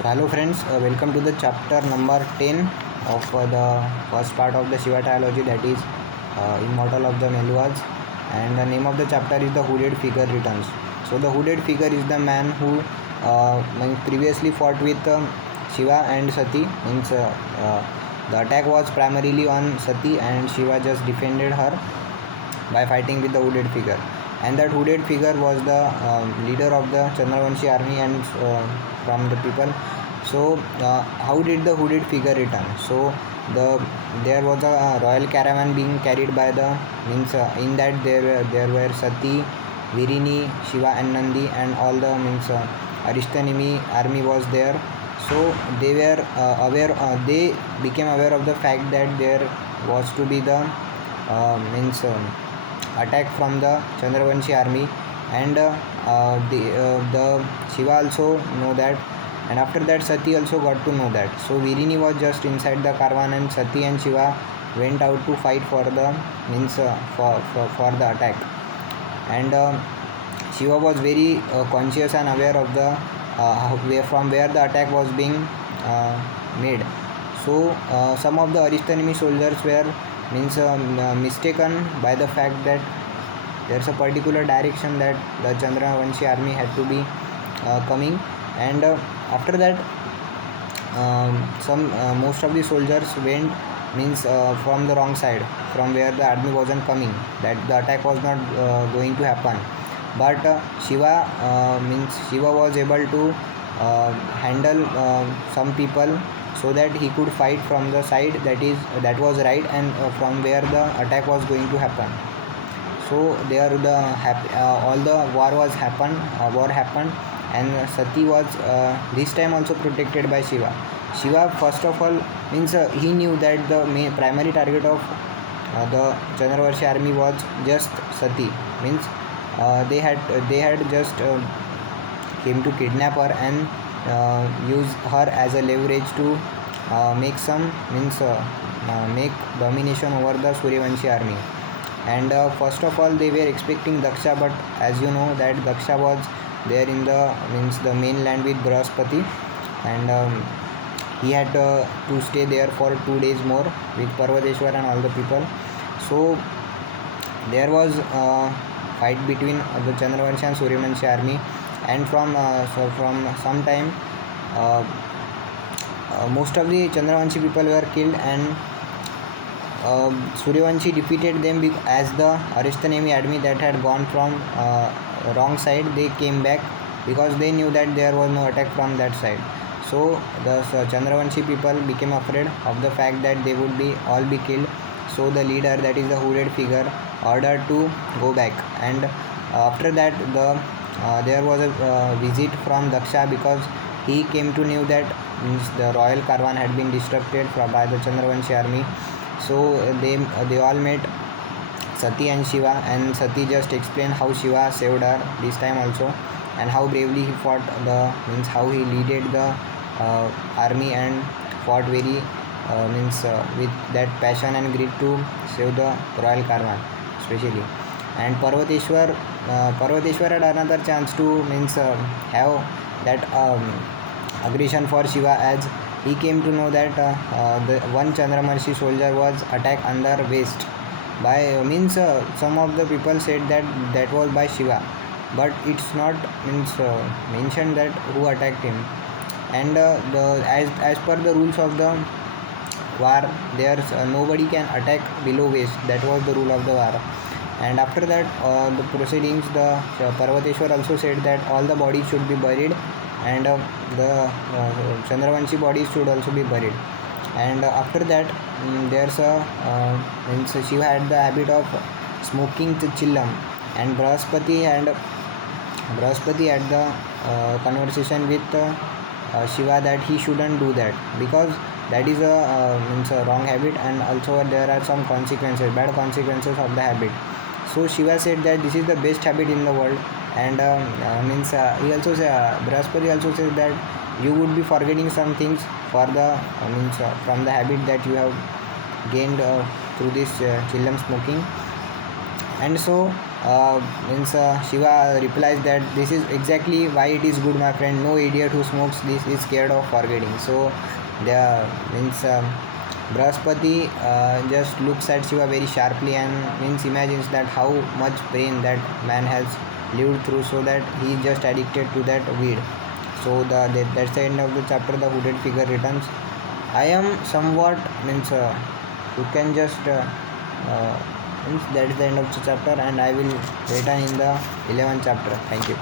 So hello friends, welcome to the chapter number 10 of the first part of the Shiva trilogy, that is Immortal of the Melwas, and the name of the chapter is The Hooded Figure Returns. So the hooded figure is the man who previously fought with Shiva and Sati. The attack was primarily on Sati and Shiva just defended her by fighting with the hooded figure, and that hooded figure was the leader of the Chandravanshi army and from the people. So how did the hooded figure return? So there was a royal caravan being carried by the in that there were Sati, Virini, Shiva and Nandi, and all the Arishtanemi army was there. So they were they became aware of the fact that there was to be the attack from the Chandravanshi army, and the Shiva also know that, and after that Sati also got to know that. So Virini was just inside the caravan, and Sati and Shiva went out to fight for the for the attack, and Shiva was very conscious and aware of the from where the attack was being made. So some of the Arishtanemi soldiers were mistaken by the fact that there's a particular direction that the Chandravanshi army had to be coming, and after that most of the soldiers went from the wrong side, from where the army wasn't coming, that the attack was not going to happen. But Shiva was able to handle some people so that he could fight from the side that was right, and from where the attack was going to happen. So there all the war happened, and Sati was this time also protected by Shiva. Shiva first of all he knew that the primary target of the Chandravanshi army was just Sati. They had just came to kidnap her and use her as a leverage to make make domination over the Suryavanshi army. And first of all they were expecting Daksha, but as you know that Daksha was there in the mainland with Brahaspati, and he had to stay there for 2 days more with Parvateshwar and all the people. So there was fight between the Chandravanshi and Suryavanshi army, and from some time most of the Chandravanshi people were killed, and Suryavanshi defeated them as the Arishtanemi army that had gone from wrong side, they came back because they knew that there was no attack from that side. So the Chandravanshi people became afraid of the fact that they would all be killed. So the leader, that is the hooded figure, ordered to go back, and after that there was a visit from Daksha, because he came to know that the royal caravan had been disrupted by the Chandravanshi army. So they all met Sati and Shiva, and Sati just explained how Shiva saved her this time also, and how bravely he fought how he leaded the army and fought very with that passion and grit to save the royal caravan especially. And Parvateshwar had another chance to have that aggression for Shiva, as he came to know that the one Chandravanshi soldier was attacked under waist by some of the people said that was by Shiva, but it's not mentioned that who attacked him. And as per the rules of the war, there's nobody can attack below waist. That was the rule of the war. And after that the proceedings, the Parvateshwar also said that all the bodies should be buried, and the Chandravanshi bodies should also be buried. And after that there's Shiva had the habit of smoking the chillam, and Brahaspati had the conversation with Shiva that he shouldn't do that, because that is a wrong habit, and also there are some bad consequences of the habit. So Shiva said that this is the best habit in the world, and he also Brahaspati also said that you would be forgetting some things for the from the habit that you have gained through this chillam smoking. And so Shiva replies that this is exactly why it is good, my friend. No idiot who smokes this is scared of forgetting. So the means Brahaspati just looks at Shiva very sharply and imagines that how much pain that man has lived through, so that he is just addicted to that weed. So that's the end of the chapter. The hooded figure returns. I am somewhat you can just that is the end of the chapter, and I will return in the 11th chapter. Thank you.